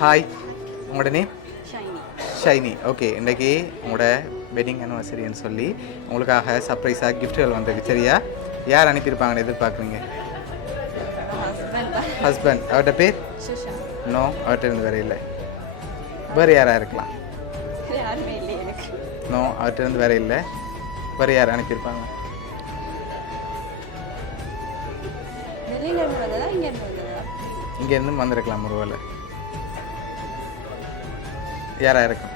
Hi, உங்களோட name? Saini. Saini. Okay, இன்றைக்கி உங்களோட வெட்டிங் அனிவர்சரின்னு சொல்லி உங்களுக்காக சர்ப்ரைஸாக கிஃப்ட்டுகள் வந்திருக்கு. சரியா? யார் அனுப்பியிருப்பாங்கன்னு எதிர்பார்க்குறீங்க? ஹஸ்பண்ட். அவர்கிட்ட பேர்? நோ, அவர்கிட்ட இருந்து வேறு இல்லை. வேறு யாராக இருக்கலாம்? யாருமே இல்லை எனக்கு. நோ, அவர்கிட்ட இருந்து வேறு இல்லை. வேறு யார் அனுப்பியிருப்பாங்க? வெளியிலேருந்து வந்ததா இங்கேருந்து வந்ததா? இங்கேருந்து வந்திருக்கலாம் ஒருவேளை. யாராக இருக்கும்?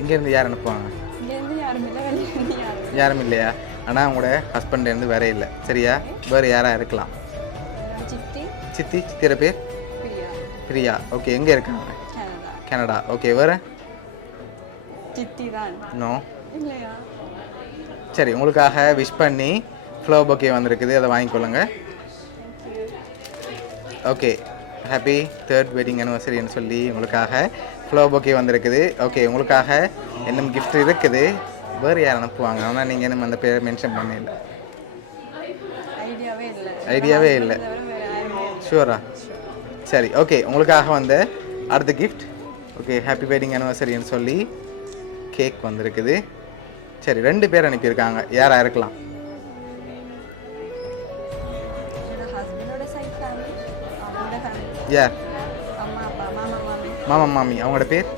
இங்கேருந்து யார் அனுப்புவாங்க? இங்கேருந்து யாரும் இல்லை, வெளியிலேருந்து யாரும் யாரும் இல்லையா? ஆனால் உங்களோட ஹஸ்பண்ட்லேருந்து வேற இல்லை. சரியா? வேறு யாராக இருக்கலாம்? சித்தி. சித்தியோட பேர்? பிரியா. பிரியா. ஓகே, எங்கே இருக்காங்க? கனடா. கனடா. ஓகே, வேறு? சித்தி தான். நோ. இல்லையா? சரி, உங்களுக்காக விஷ் பண்ணி ஃப்ளவர் பொக்கே வந்திருக்குது, அதை வாங்கிக்கொள்ளுங்க. ஓகே, ஹாப்பி 3rd வெட்டிங் அனிவர்சரின்னு சொல்லி உங்களுக்காக ஃப்ளவர் பொக்கே வந்திருக்குது. ஓகே, உங்களுக்காக இன்னும் கிஃப்ட் இருக்குது. வேறு யார் அனுப்புவாங்க? ஆனால் நீங்கள் இன்னும் அந்த பேரை மென்ஷன் பண்ணல. ஐடியாவே இல்லை. ஷூரா? சரி, ஓகே, உங்களுக்காக வந்து அடுத்த கிஃப்ட். ஓகே, ஹாப்பி வெட்டிங் அனிவர்சரின்னு சொல்லி கேக் வந்திருக்குது. சரி, 2 பேர் அனுப்பியிருக்காங்க. யாராக இருக்கலாம்? யார்? மாமா மாமி. அவங்களோட பேர்?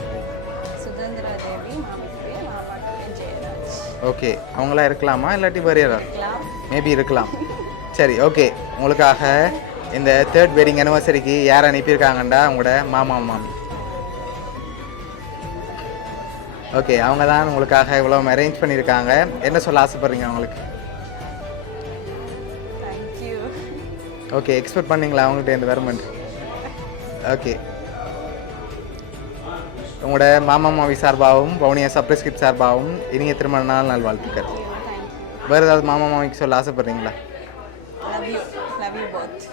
ஓகே, அவங்களா இருக்கலாமா இல்லாட்டி வேறு யாராவது? மேபி இருக்கலாம். சரி, ஓகே, உங்களுக்காக இந்த 3rd வெட்டிங் அனிவர்சரிக்கு யார் அனுப்பியிருக்காங்கண்டா உங்களோட மாமா மாமி. ஓகே, அவங்க தான் உங்களுக்காக இவ்வளோ அரேஞ்ச் பண்ணியிருக்காங்க. என்ன சொல்ல ஆசைப்பட்றீங்க அவங்களுக்கு? ஓகே, எக்ஸ்பெக்ட் பண்ணிங்களா அவங்கள்ட்ட இந்த வருமெண்ட்? ஓகே, உங்களோட மாமா மாமி சார்பாகவும் பவுனியா சர்ப்ரைஸ் கிஃப்ட் சார்பாகவும் இனிய திருமண நாள் நல்வாழ்த்துக்கள். வேறு ஏதாவது மாமா மாமிக்கு சொல்ல ஆசைப்பட்றீங்களா? Love you both.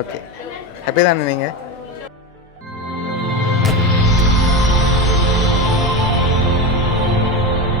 Okay, happy தானே நீங்கள்?